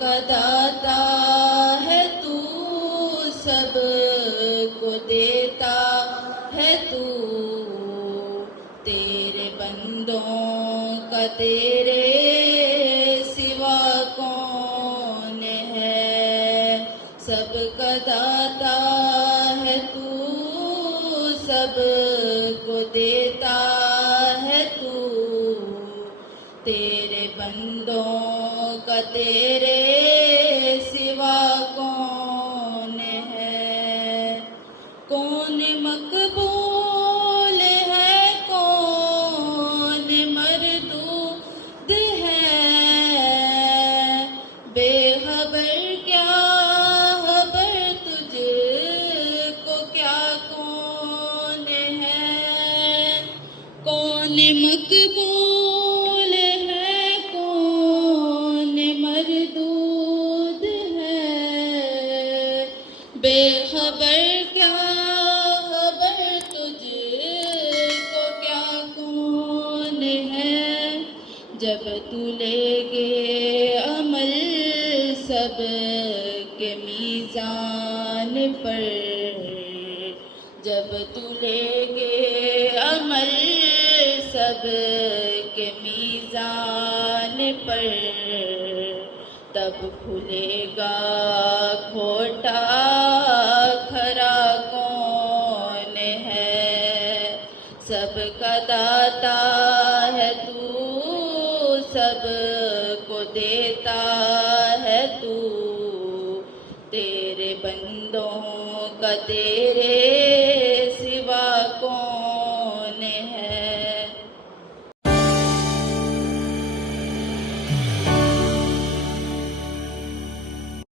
کا داتا ہے تو، سب کو دیتا ہے تو، تیرے بندوں کا تیرے سوا کون ہے؟ سب کا داتا ہے تو، سب کو دیتا ہے تو، تیرے بندوں کا تیرے سوا کون ہے؟ کون مقبول ہے، کون مردود ہے؟ بے خبر کیا خبر تجھ کو کیا کون ہے؟ کون مقبول ہے، کون مردود ہے؟ بے خبر کیا خبر تجھ کو کیا کون ہے؟ جب تو لے گے عمل سب کے میزان پر، جب تو لے گے عمل سب کے میزان پر، تب کھلے گا کھوٹا کھرا کون ہے؟ سب کا داتا ہے تو، سب کو دیتا ہے تو، تیرے بندوں کا تیرے